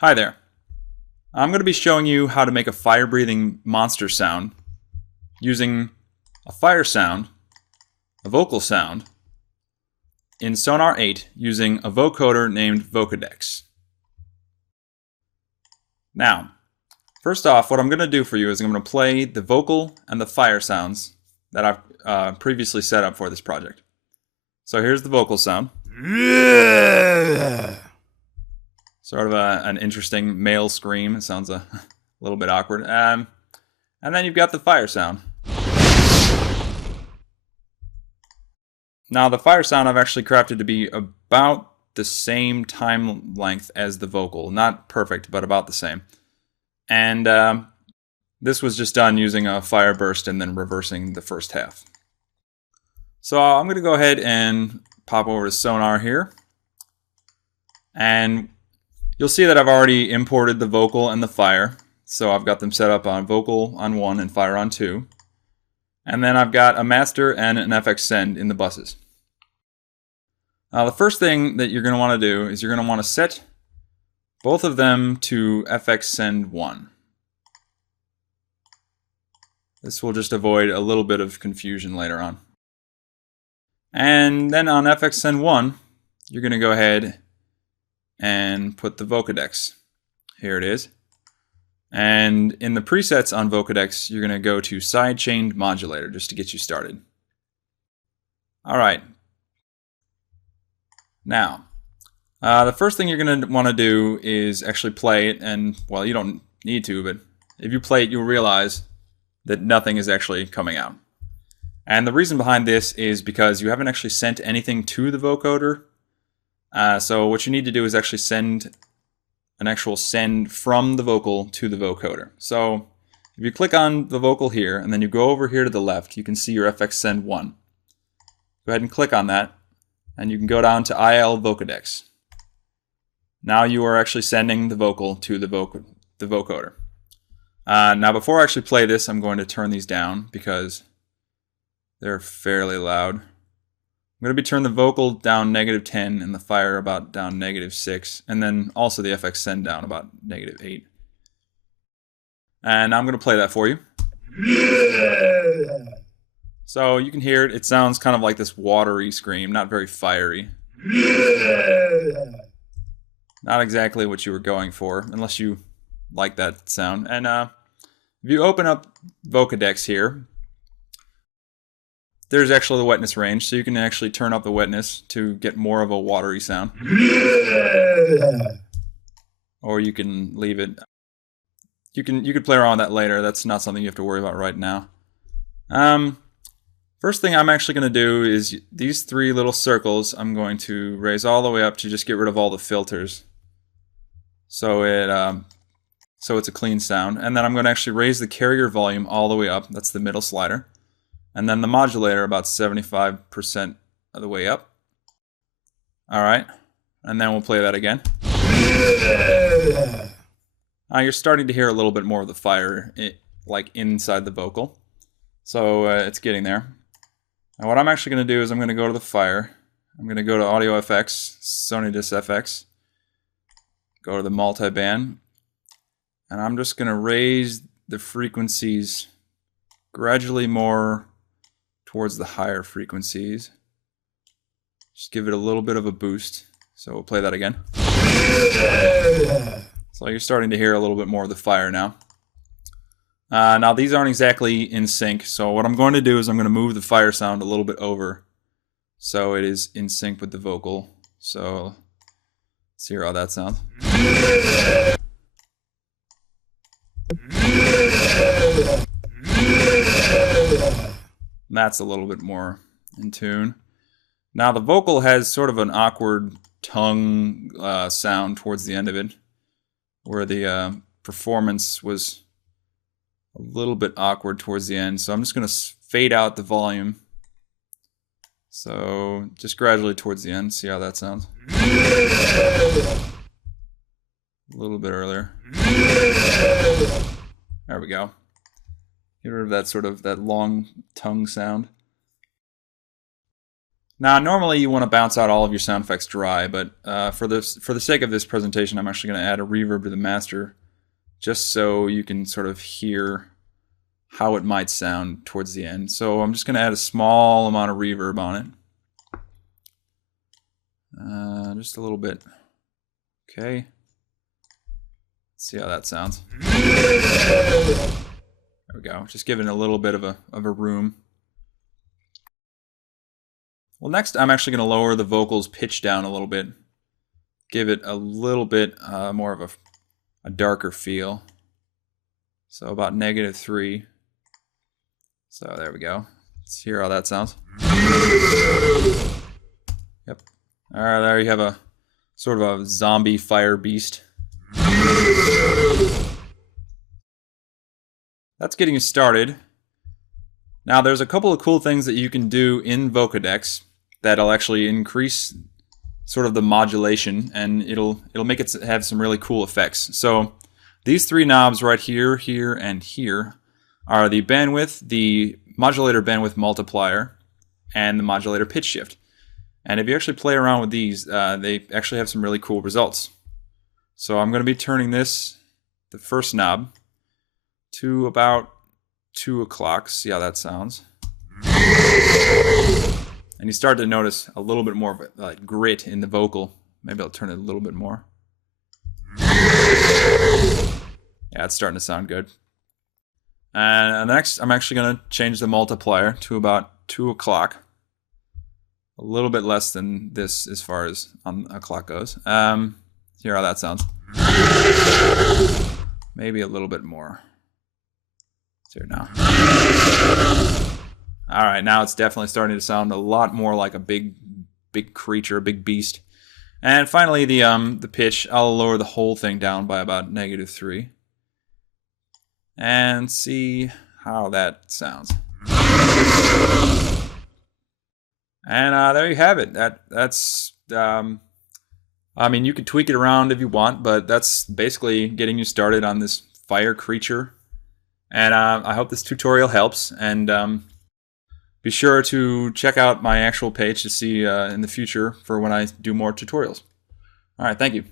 Hi there. I'm going to be showing you how to make a fire-breathing monster sound using a fire sound, a vocal sound, in Sonar 8 using a vocoder named Vocodex. Now, first off, what I'm going to do for you is I'm going to play the vocal and the fire sounds that I've previously set up for this project. So here's the vocal sound. Sort of an interesting male scream. It sounds a little bit awkward. And then you've got the fire sound. Now the fire sound I've actually crafted to be about the same time length as the vocal. Not perfect, but about the same. And this was just done using a fire burst and then reversing the first half. So I'm going to go ahead and pop over to Sonar here. And you'll see that I've already imported the vocal and the fire. So I've got them set up on vocal on 1 and fire on 2. And then I've got a master and an FX send in the buses. Now the first thing that you're going to want to do is you're going to want to set both of them to FX send 1. This will just avoid a little bit of confusion later on. And then on FX send 1, you're going to go ahead and put the Vocodex. Here it is. And in the presets on Vocodex, you're going to go to sidechained modulator just to get you started. Alright. Now, the first thing you're going to want to do is actually play it, and, well, you don't need to, but if you play it, you'll realize that nothing is actually coming out. And the reason behind this is because you haven't actually sent anything to the vocoder. So what you need to do is actually send an actual send from the vocal to the vocoder. So if you click on the vocal here and then you go over here to the left, you can see your FX send 1. Go ahead and click on that and you can go down to IL Vocodex. Now you are actually sending the vocal to the vocoder. Now before I actually play this, I'm going to turn these down because they're fairly loud. I'm going to be turning the vocal down -10 and the fire about down -6, and then also the FX send down about -8. And I'm going to play that for you. So you can hear it. It sounds kind of like this watery scream, not very fiery. Not exactly what you were going for, unless you like that sound. And if you open up Vocodex here, there's actually the wetness range, so you can actually turn up the wetness to get more of a watery sound. Or you can leave it. You could play around with that later. That's not something you have to worry about right now. First thing I'm actually going to do is these 3 little circles I'm going to raise all the way up to just get rid of all the filters. So it's a clean sound. And then I'm going to actually raise the carrier volume all the way up. That's the middle slider. And then the modulator about 75% of the way up. Alright, and then we'll play that again. You're starting to hear a little bit more of the fire like inside the vocal. So it's getting there. And what I'm actually going to do is I'm going to go to the fire. I'm going to go to Audio FX, Sonar FX. Go to the multiband. And I'm just going to raise the frequencies gradually more towards the higher frequencies. Just give it a little bit of a boost. So we'll play that again. So you're starting to hear a little bit more of the fire now. Now these aren't exactly in sync, so what I'm going to do is I'm going to move the fire sound a little bit over so it is in sync with the vocal. So let's hear how that sounds. That's a little bit more in tune. Now the vocal has sort of an awkward tongue sound towards the end of it, where the performance was a little bit awkward towards the end. So I'm just going to fade out the volume. So just gradually towards the end, see how that sounds. A little bit earlier. There we go. Get rid of that sort of that long tongue sound. Now, normally you want to bounce out all of your sound effects dry, but for the sake of this presentation, I'm actually going to add a reverb to the master, just so you can sort of hear how it might sound towards the end. So I'm just going to add a small amount of reverb on it. Just a little bit. Okay. Let's see how that sounds. There we go. Just giving it a little bit of a room. Well, next I'm actually going to lower the vocals pitch down a little bit. Give it a little bit more of a darker feel. So about -3. So there we go. Let's hear how that sounds. Yep. Alright, there you have a sort of a zombie fire beast. That's getting you started. Now there's a couple of cool things that you can do in Vocodex that'll actually increase sort of the modulation, and it'll make it have some really cool effects. So these three knobs right here, here, and here are the bandwidth, the modulator bandwidth multiplier, and the modulator pitch shift. And if you actually play around with these, they actually have some really cool results. So I'm going to be turning this, the first knob, to about 2 o'clock. See how that sounds. And you start to notice a little bit more of like grit in the vocal. Maybe I'll turn it a little bit more. Yeah, it's starting to sound good. And next, I'm actually going to change the multiplier to about 2 o'clock. A little bit less than this as far as on a clock goes. Hear how that sounds. Maybe a little bit more. Let's hear it now. Alright, now it's definitely starting to sound a lot more like a big creature, a big beast. And finally, the pitch, I'll lower the whole thing down by about -3. And see how that sounds. And there you have it. That's I mean, you could tweak it around if you want, but that's basically getting you started on this fire creature. And I hope this tutorial helps. And be sure to check out my actual page to see in the future for when I do more tutorials. All right, thank you.